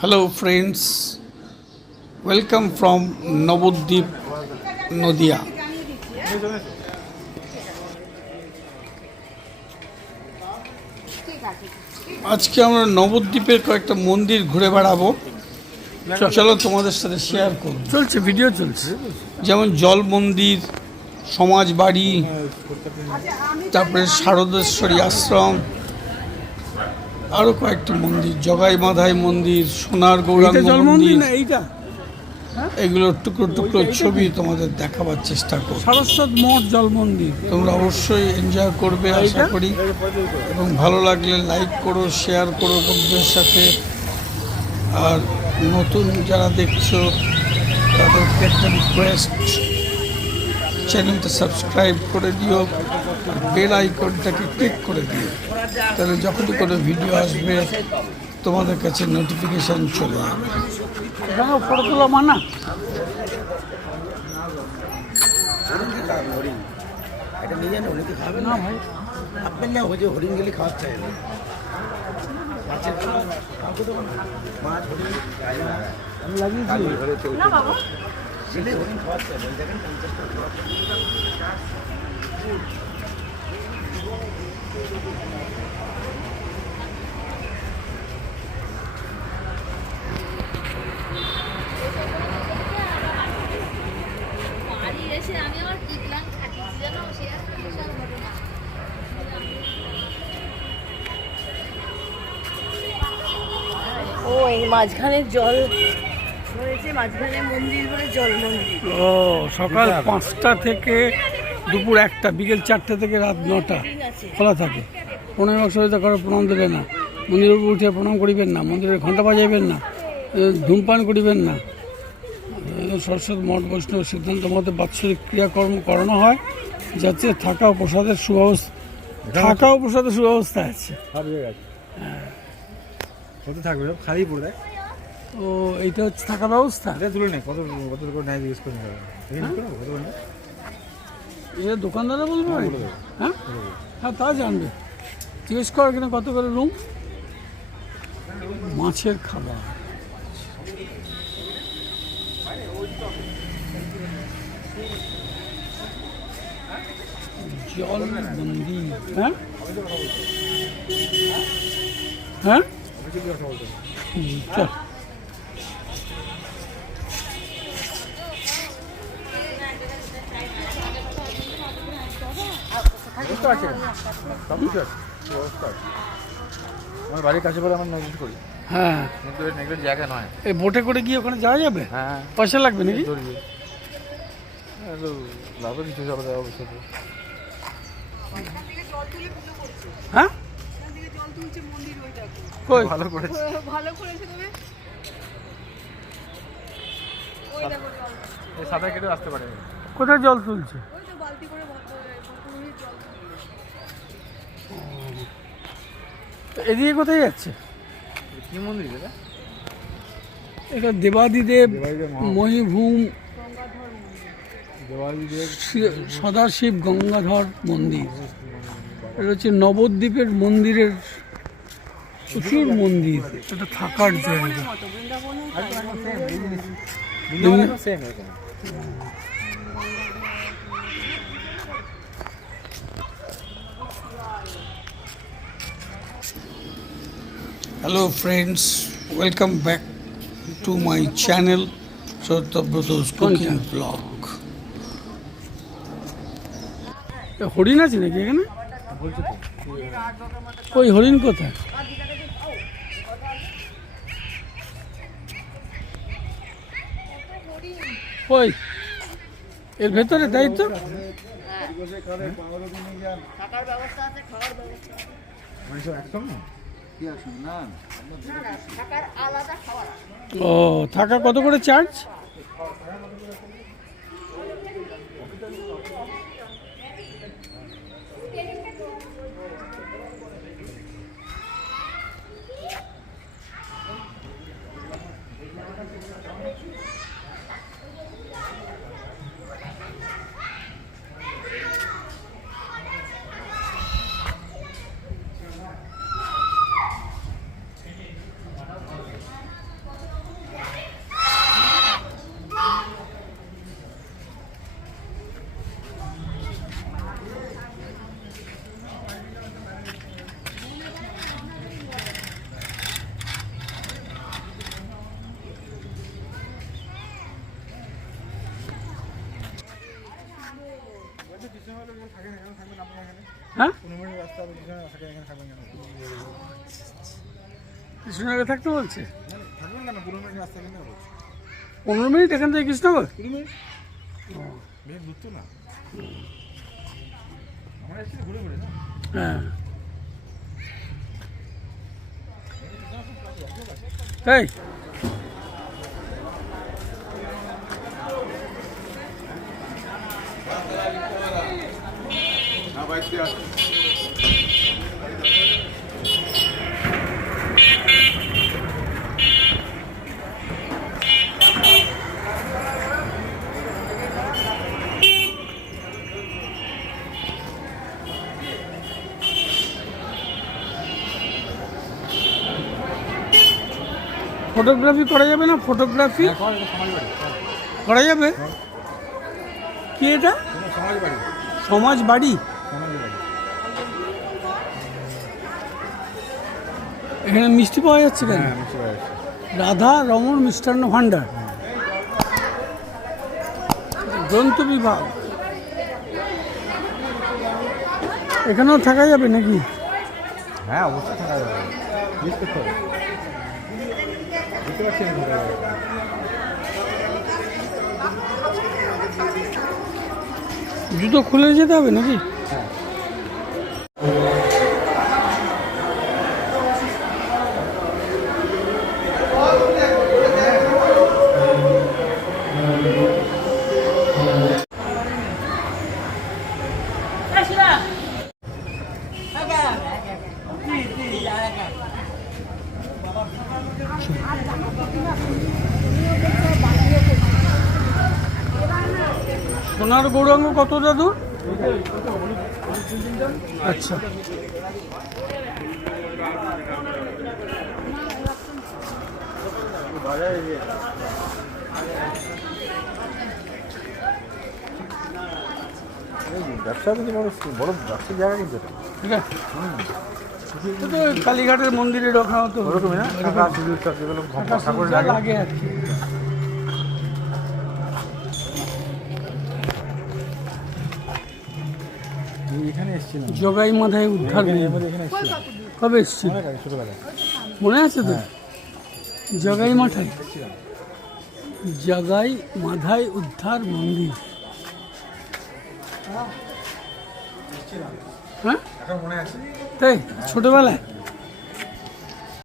Hello friends, welcome from Navadvip, Nadia. আজকে আমরা নবদ্বীপের কয়েকটা মন্দির ঘুরে বেড়াবো। চলো তোমাদের সাথে শেয়ার করব। চলছে, ভিডিও চলছে। যেমন জল মন্দির, সমাজ বাড়ি, তারপরে শারদেশ্বরী আশ্রম, আরও কয়েকটি মন্দির, জগাই মাধাই মন্দির, সোনার গৌরাঙ্গ মন্দির, এইটা এগুলোর টুকরো টুকরো ছবি তোমাদের দেখাবার চেষ্টা করব। সারস্বত মঠ জল মন্দির। তোমরা অবশ্যই এনজয় করবে আশা করি, এবং ভালো লাগলে লাইক করো, শেয়ার করো বন্ধুদের সাথে। আর নতুন যারা দেখছো তাদেরকে একটা রিকোয়েস্ট, চ্যানেলটা সাবস্ক্রাইব করে দিও, বেল আইকনটাকে ক্লিক করে দিও, তাহলে যখনই কোনো ভিডিও আসবে তোমাদের কাছে নোটিফিকেশান চলে যাবে। এখানে ফটো তোলা মানা। এটা নিয়ে যান, অনেকে খাবে না ভাই, আপনার না হয়ে যে হরিণ গেলে খাওয়ার চাই না। মাছের মাছ হরিণ আমি লাগিয়েছি। সেটাই হরিণ খাওয়ার চাই, দেখেন 50 টাকা। আমি আমার কি প্ল্যান খাচ্ছি জানো, সে একটা বিশাল ঘটনা। ও এই মাঝখানে জল রয়েছে, মাঝখানে মন্দির বলে জল মন্দির। ও সকাল 5টা থেকে দুপুর 1টা, বিকেল 4টে থেকে রাত 9টা খোলা থাকে। প্রণাম অসুবিধা করে প্রণাম দেবে না, মন্দিরের উপর উঠে প্রণাম করিবেন না, মন্দিরের ঘণ্টা বাজাইবেন না, ধূমপান করিবেন না। সরস্বতী মঠ বৈষ্ণব সিদ্ধান্ত মতে বাৎসরিক ক্রিয়াকর্ম করানো হয়, যাতে থাকা ও প্রসাদের সুব্যবস্থা আছে। কত থাকবে খালি পড়ে দেয়। ও এইটা হচ্ছে থাকা ব্যবস্থা। এটা তুলে নেই, কত কত করে নেয় জিজ্ঞেস করে নেবে। এটা দোকানদাররা বলবে? হ্যাঁ হ্যাঁ, তা জানবে, জিজ্ঞেস কর কিনা কত করে রুম। মাছের খাবার, জল মন্দির। হ্যাঁ হ্যাঁ, চল। আমার বাড়ির কাছে বলে আমার নোটিস করি, হ্যাঁ, কিন্তু এগুলো জায়গা নয়। এই বোটে করে গিয়ে ওখানে যাওয়া যাবে? হ্যাঁ, পয়সা লাগবে নাকি? ধরবি লাভ কিছু যাবে অবশ্যই। হ্যাঁ, কই ভালো করেছে, ভালো করেছে তবে ওই দেখো জল, এই সাঁতার কেটে আসতে পারে। কোথায় জল তুলছে? ওই তো বালতি করে পুরোহিত জল তুলছে। এদিকে কোথায় যাচ্ছে? কি মন্দির এটা? এটা দেবাদিদেব দেবাদিদেব মহিভূম দেওয়ালিদেব সদাশিব গঙ্গাধর মন্দির। এটা হচ্ছে নবদ্বীপের মন্দিরের প্রচুর মন্দির, এটা থাকার জায়গা। সেম এরকম। Hello friends, welcome back to my channel Satyabrota's Cooking Vlog. হরিণ আছে নাকি এখানে? ওই হরিণ কোথায়? ওই এর ভেতরে, তাই তো? ও, থাকা কত করে চার্জ? কৃষ্ণনগরে থাকতে বলছে থাকবেন কেন 15 মিনিট রাস্তা কেন 15 মিনিট এখান থেকে কৃষ্ণনগর। 20 মিনিট বেশ দূর তো না আমরা এসে ঘুরে ঘুরে না হ্যাঁ তাই ফটোগ্রাফি করা যাবে না? ফটোগ্রাফি সমাজ বাড়ি করা যাবে? কি এটা? সমাজ বাড়ি সমাজ বাড়ি? সমাজ বাড়ি এখানে মিষ্টি পাওয়া যাচ্ছে কেন? হ্যাঁ মিষ্টি বাড়ি রাধা রমন মিষ্টান্ন ভাণ্ডার, গ্রন্থ বিভাগ। এখানেও থাকা যাবে নাকি? হ্যাঁ অবশ্যই থাকা যাবে মিস করতে হবে বুঝতে পারছি না থাকা যাবে জুতো খুলে যেতে হবে নাকি? সোনার গৌরাঙ্গ কত দাদু? আচ্ছা ব্যবসা কিন্তু বড় ব্যবসার জায়গা কিন্তু এটা ঠিক আছে। এটা তো কালীঘাটের মন্দিরে রাখা হতো ওরকমই না টাকা সিঁদুর সব যেগুলো ঠাকুরের লাগে আগে আর কি। এখানে এসেছিলাম জগাই মাথায় উদ্ধার নেই। এখানে এসেছিলাম কবে এসছি অনেক আগে ছোটোবেলায় মনে আছে তো? জগাই মাথায়, জগাই মাথায় উদ্ধার মন্দির। হ্যাঁ এখন মনে আছে তাই ছোটবেলায়